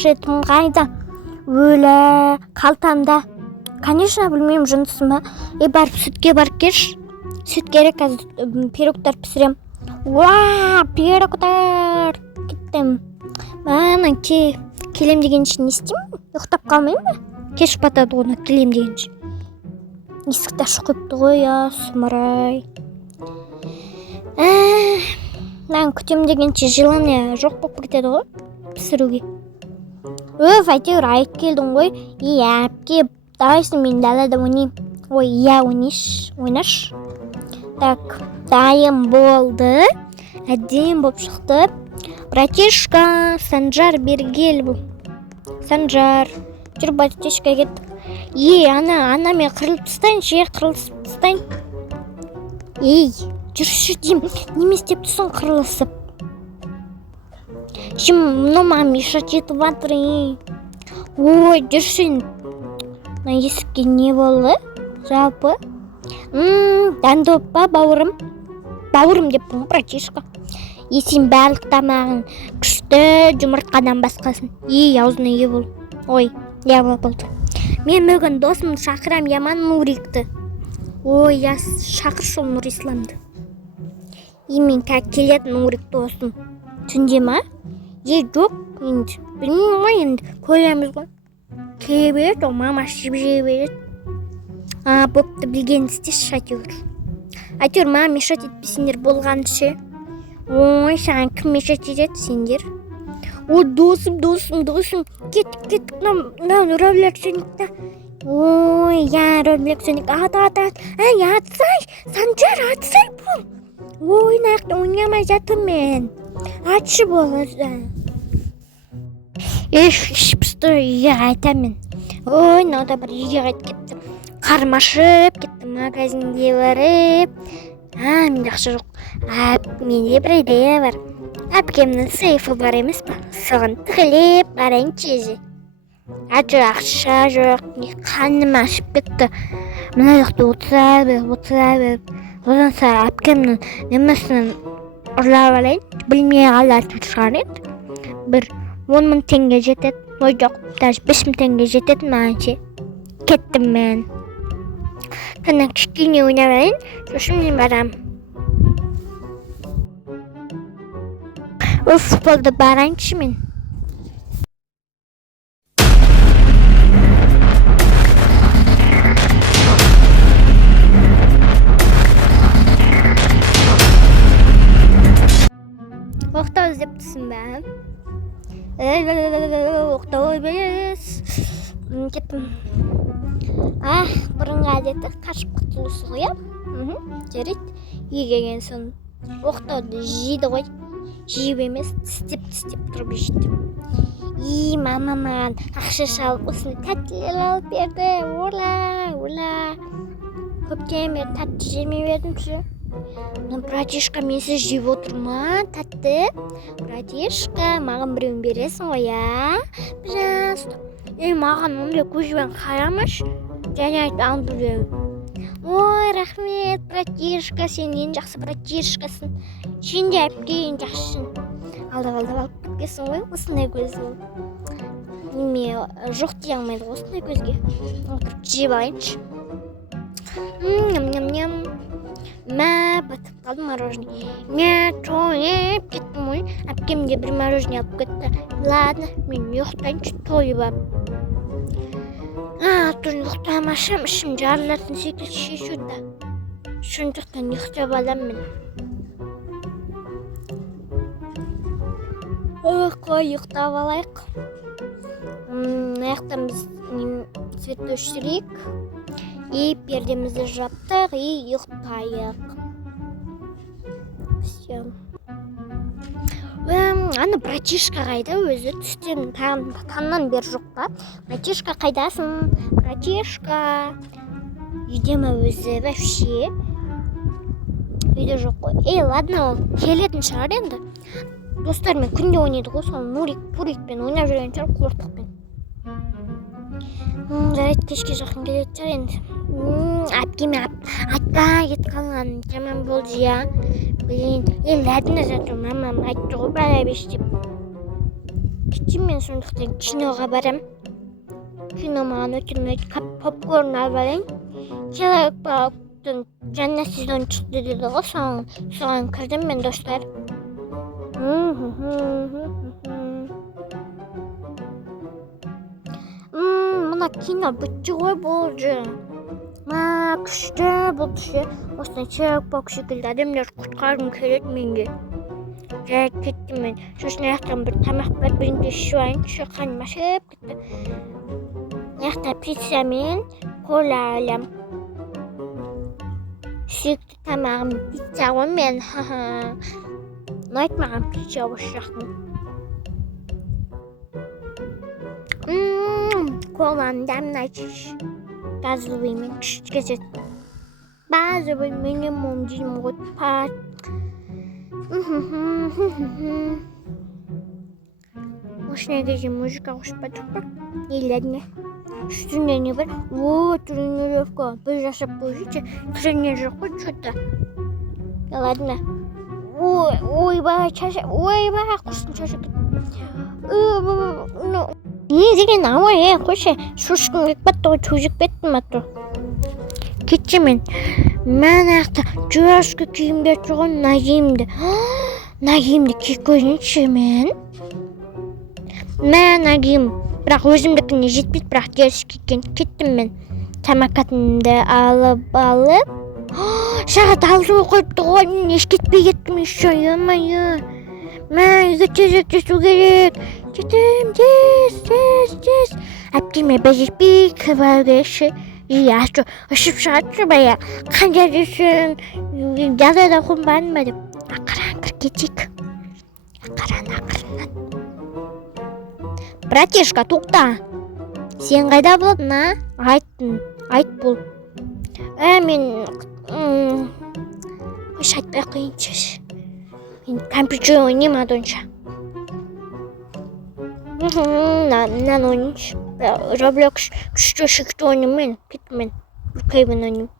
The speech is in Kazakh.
планшетім қайда? Өлә, қалтамда. Конечно, білмеймін, жынысы ма? Барып сүтке барып келші. Сүт керек, қазір пирогтар пісірем. Уа, пирогтар! Кеттім. Мана келем дегенше не істеймін? Ұйықтап қалмайым ба? Кеш батады оны келем дегенше. Есікті ашып қойыпты ғой, сұмырай. Мен күтем дегенше желание жоқ болып кетеді ғой пісіруге. Әйтеуір айтып келдің ғой. Әпке, давайсың мен далада ойнайым. Ой, ойнаш. Так, дайын болды. Әдем болып шықты. Братишка, Санжар бергел бұл. Санжар, жүр братишка кеттік. Ана мен қырылып тастайын. Жүрші дейм, неме істеп тұрсың қырылысып? Мұны маған мешать етіп жатыр. Ой, жүрші. Есікке не болды? Жалпы? Дәнді ба, бауырым? Бауырым деп бұң, братишка. Сен барлық тамағын күшті жұмыртқадан басқасын. Аузына ие бол. Ой, болды. Мен бүгін досымды шақырам, Яман Нурикті. Ой, шақыршы Нур Исламды. Мен келетін Нурик досым. Түнде ма? Жоқ, енді. Білмеймін ғой енді. Көреміз ғой. Келе береді, ол мама жібере береді. Бопты білген істеші әйтеуір маған мешать етпесіңдер болған ше. Ой, саған кім мешать етеді сендер? О, досым. Кеттік, мынау рөлексоникта. Ой, рөлексоник. Ат. Атсай, Санжар, атсай бұл. Ой, нақты ойнамай жатым мен. Атшы болады. Пісті үйге қайтамын. Ой, науда бір үйге қайт кеттім. Қармашып кеттім, магазинге барып. Менде ақша жоқ. Менде бір идея бар. Әпкемнің сейфі бар емес па? Соған тығылып барайын чезе. Ақша жоқ. Қаным ашып кетті. Мына жақты отыра беріп. Одан сары әпкемнің немесінен ұрлап алайын. Білмей қалатын шығар еді. Бір 10 мың теңге жетеді. Ой жоқ, даже 5 мың теңге жетеді мағанше. Кеттім мен. Кәні кішкене ойнап алайын. Сосын мен барам. Болды барайыншы мен. Оқтау іздеп түсін бә? Оқтау емес. Кеттім. Бұрынғы әдеті қашып құтылысы ғой. Жарайды. Егеген соң оқтауды жейді ғой. Жейіп емес, тістеп тұрып жейді. Мама маған ақша шалып осыны тәттілер алып берді. Ола. Көптен бері тәтті жемей бердім ше. Братишка, мен сіз жеп отырма, тәтті. Братишка, маған біреуін бересің ғой, Пожалуйста. Маған ондай көзбен қарамаш. Және айтып алып біреуін. Ой, рахмет, братишка, сен ең жақсы братишкасын. Сен де әпке ең жақсысың. Алды алып кеткесің ғой, осындай көзі ол. Неме жоқ дей алмайды осындай көзге. Отырып жеп алайыншы. Ням. Батып қалды мороженое. Тойып кеттім ғой. Әпкемде бір мороженое алып кетті. Ладно, мен ұйықтайыншы, тойып алып. Тұрын ұйықтамашам, ішім жарылатын секілді шешуді. Шындықтан ұйықтап алам мен. Қой, ұйықтап алайық. Аяқтан біз свет өшірейік. Пердемізді жаптық, ұйықтайық. Все. Аны братишка қайда өзі? Түстен таңнан бер жоқ па? Братишка қайдасың? Братишка. Үйде ма өзі? Вообще. Үйде жоқ қой. Ладно, ол келетін шығар енді. Достармен күнде ойнайды ғой, сол Нурикпен ойнап жүрген шығар, қортықпен. Жарайды, кешке жақын келетін шығар енді. Әпкеме айтпай кетіп қалған жаман болды Блин, ләдіне жатыр, мамам айтты ғой бара беш деп. Кетчим мен сондықтан киноға барам. Кино маған өте ұнайды. Попкорн алып алайын. Человек-пауктың жаңа сезон шықты деді ғой, соған кірдім мен, достар. Мына кино бітті ғой, болды. Күшті болды ше. Осылай Человек-паук секілді адамдар құтқарғым келеді менге. Жарайды, кеттім мен. Сосын аяқтан бір тамақ бар, бірінде ішіп алайыншы, қаным ашып кетті. Аяқта пицца мен кола алам. Сүйікті тамағым пицца ғой мен. Ұнайды маған пицца осы жақтың. Коланың дәмін айтшы. Газовый мен күшті кетеді. Базовый минимум деймін ғой. Осынай кезде музыка қоспадық па? Елдеріне. Үстінде не бар? Тренировка. Біз жасап қойшы. Тренер жоқ қой, что-то. Ладно. Ойбай, құрсын шашып. Не деген ауа, қойшы. Шошқын кетпетті ғой, төзік беттім атты. Кетші мен. Мен аяқта жуасқы киімдер тұрған Нагиімді киіп көзінше мен. Нагиім. Бірақ өзімдікіне жетпейді, бірақ теріс кеткен. Кеттім мен. Самокатымды алып. Сағат 6 қойыпты ғой, мен еш кетпей кеттім еще, емайы. Үйге тез керек. Кетім, тез. Әпкеме бәжетпей кіріп керекші. Ашу, ұшып шығатшы бая. Қанжар үшін, жағдайда қонбадың ба деп. Ақыран кір кетейік. Ақырынан. Братишка, тоқта. Сен қайда болдың, айт бол. Мен айтпай қойыншы. Мен компьютер ойнаймын адонша. Мынаны ойнайыншы. Roblox күшті ойнаймын мен. Кеттім мен. Бүркейбін ойнаймын.